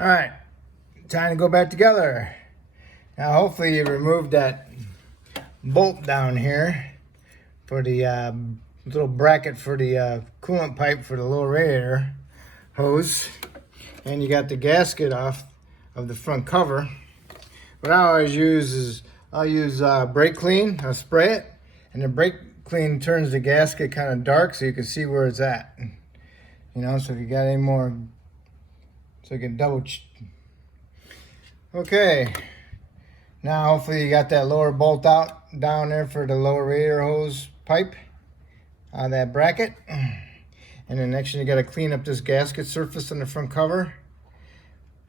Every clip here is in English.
All right, time to go back together. Now hopefully you removed that bolt down here for the little bracket for the coolant pipe for the lower radiator hose. And you got the gasket off of the front cover. What I always use is, I'll use brake clean, I'll spray it, and the brake clean turns the gasket kind of dark so you can see where it's at. You know, so if you got any more, so you can double okay, now hopefully you got that lower bolt out down there for the lower radiator hose pipe out of that bracket. And then next you got to clean up this gasket surface on the front cover.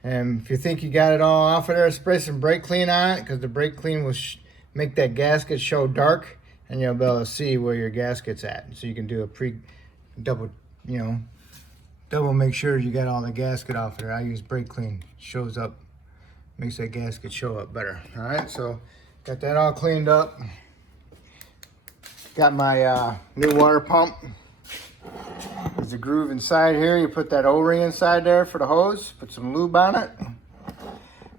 And if you think you got it all off of there, spray some brake clean on it, because the brake clean will make that gasket show dark, and you'll be able to see where your gasket's at. So you can do a double make sure you got all the gasket off of there. I use brake clean, shows up, makes that gasket show up better. All right, so got that all cleaned up. Got my new water pump. There's a groove inside here. You put that O-ring inside there for the hose. Put some lube on it.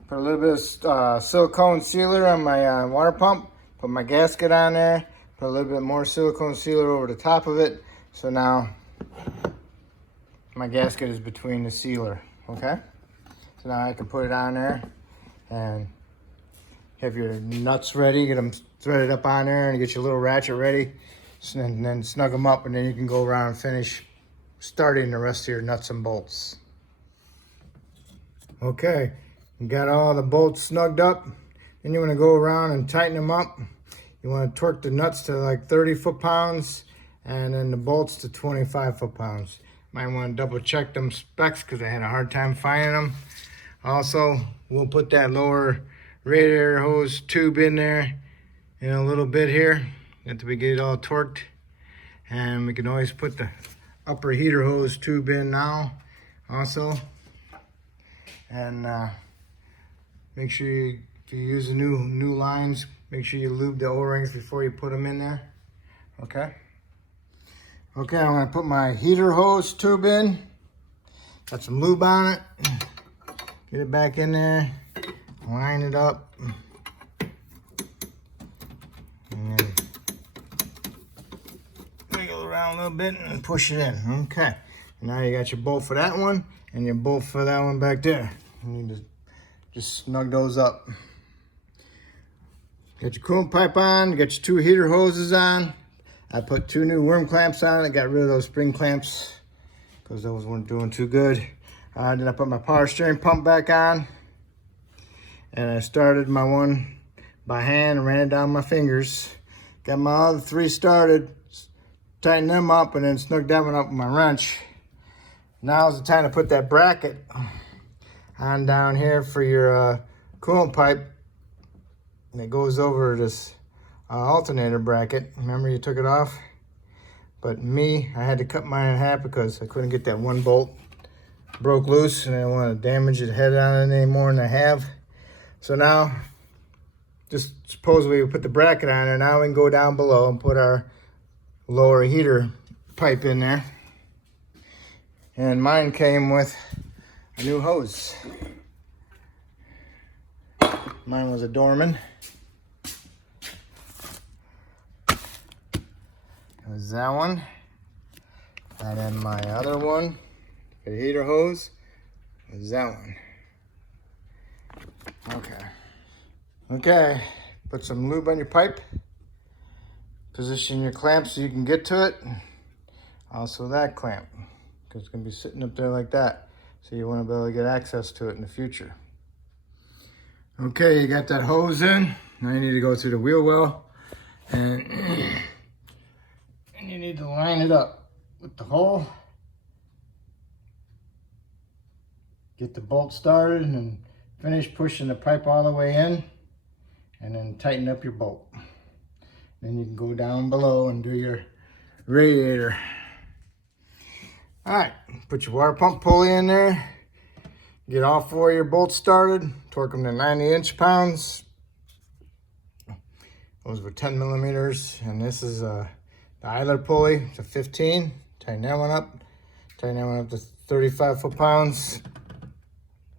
Put a little bit of silicone sealer on my water pump. Put my gasket on there. Put a little bit more silicone sealer over the top of it. So now my gasket is between the sealer. Okay? So now I can put it on there and have your nuts ready. Get them threaded up on there and get your little ratchet ready. And then snug them up, and then you can go around and finish starting the rest of your nuts and bolts. Okay, you got all the bolts snugged up. Then you want to go around and tighten them up. You want to torque the nuts to like 30 foot-pounds and then the bolts to 25 foot-pounds. Might want to double check them specs because I had a hard time finding them. Also, we'll put that lower radiator hose tube in there in a little bit here until we get it all torqued. And we can always put the upper heater hose tube in now also. And make sure if you use the new lines, make sure you lube the O-rings before you put them in there. Okay, I'm gonna put my heater hose tube in. Got some lube on it. Get it back in there, line it up, and then wiggle around a little bit and push it in. Okay, now you got your bolt for that one and your bolt for that one back there. You need to just snug those up. Got your coolant pipe on, got your two heater hoses on. I put two new worm clamps on it, got rid of those spring clamps because those weren't doing too good. Then I put my power steering pump back on, and I started my one by hand and ran it down my fingers. Got my other three started, tightened them up, and then snugged that one up with my wrench. Now's the time to put that bracket on down here for your coolant pipe that goes over this alternator bracket. Remember you took it off? But me, I had to cut mine in half because I couldn't get that one bolt. Broke loose and I didn't want to damage the head on it any more than I have. So now, just supposedly we put the bracket on there. Now we can go down below and put our lower heater pipe in there. And mine came with a new hose. Mine was a Dorman. There's that one. And then my other one, for the heater hose, is that one. Okay, put some lube on your pipe. Position your clamp so you can get to it. Also that clamp, because it's going to be sitting up there like that. So you want to be able to get access to it in the future. Okay, you got that hose in. Now you need to go through the wheel well. And you need to line it up with the hole. Get the bolt started and then finish pushing the pipe all the way in. And then tighten up your bolt. Then you can go down below and do your radiator. All right, put your water pump pulley in there. Get all four of your bolts started. Torque them to 90 inch-pounds. Those were 10 millimeters. And this is the idler pulley, it's a 15. Tighten that one up. Tighten that one up to 35 foot-pounds.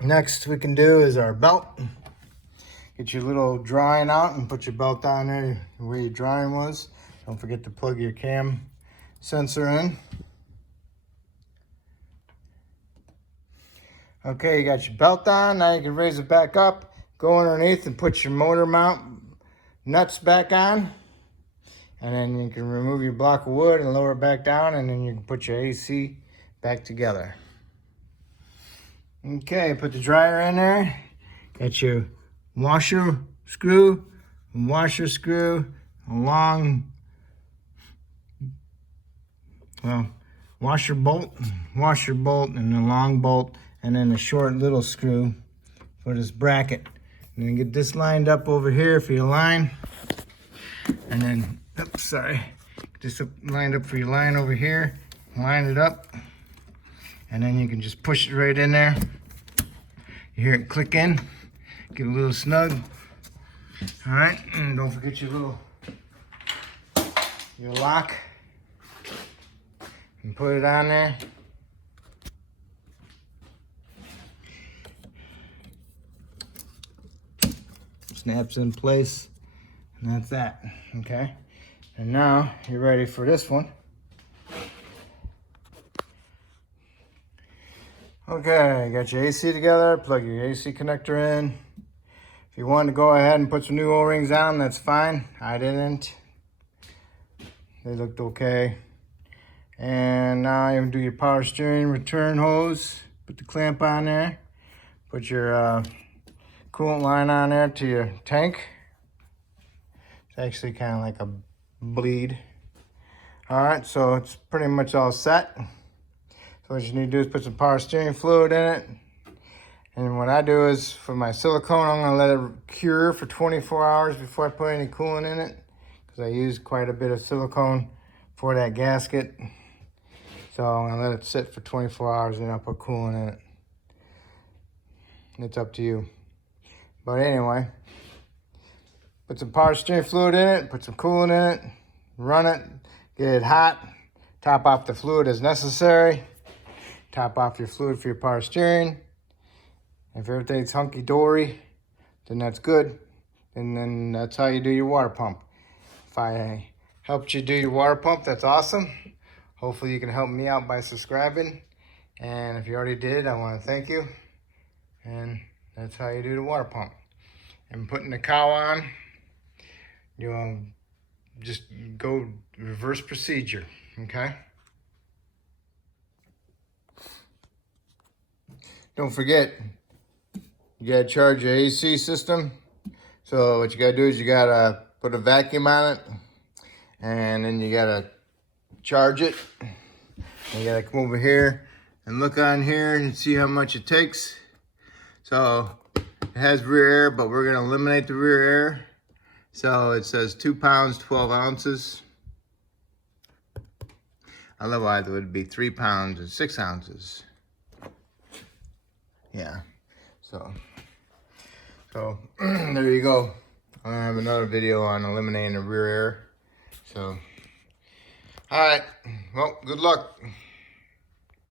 Next we can do is our belt. Get your little drawing out and put your belt on there where your drawing was. Don't forget to plug your cam sensor in. Okay, you got your belt on. Now you can raise it back up, go underneath and put your motor mount nuts back on. And then you can remove your block of wood and lower it back down, and then you can put your AC back together. Okay, put the dryer in there. Got your washer screw, a long, washer bolt, and a long bolt, and then a short little screw for this bracket. And then get this lined up over here for your line. And then, oops, sorry. Just lined up for your line over here. Line it up. And then you can just push it right in there. You hear it click in. Get a little snug. All right, and don't forget your lock. And put it on there. Snaps in place. And that's that, okay? And now you're ready for this one. Okay, got your AC together, plug your AC connector in. If you want to go ahead and put some new O-rings on, that's fine. I didn't. They looked okay. And now you can do your power steering return hose. Put the clamp on there. Put your coolant line on there to your tank. It's actually kind of like a bleed. All right, so it's pretty much all set. So what you need to do is put some power steering fluid in it. And what I do is, for my silicone, I'm gonna let it cure for 24 hours before I put any coolant in it, because I use quite a bit of silicone for that gasket. So I'm gonna let it sit for 24 hours and then I'll put coolant in it. It's up to you. But anyway, put some power steering fluid in it, put some coolant in it, run it, get it hot, top off the fluid as necessary, top off your fluid for your power steering. If everything's hunky-dory, then that's good. And then that's how you do your water pump. If I helped you do your water pump, that's awesome. Hopefully you can help me out by subscribing. And if you already did, I want to thank you. And that's how you do the water pump. And putting the cow on, you'll just go reverse procedure, okay? Don't forget, you gotta charge your AC system. So what you gotta do is you gotta put a vacuum on it, and then you gotta charge it. And you gotta come over here and look on here and see how much it takes. So it has rear air, but we're gonna eliminate the rear air. So it says 2 pounds, 12 ounces. Otherwise it would be 3 pounds and 6 ounces. Yeah, so there you go. I have another video on eliminating the rear air. So, all right, well, good luck.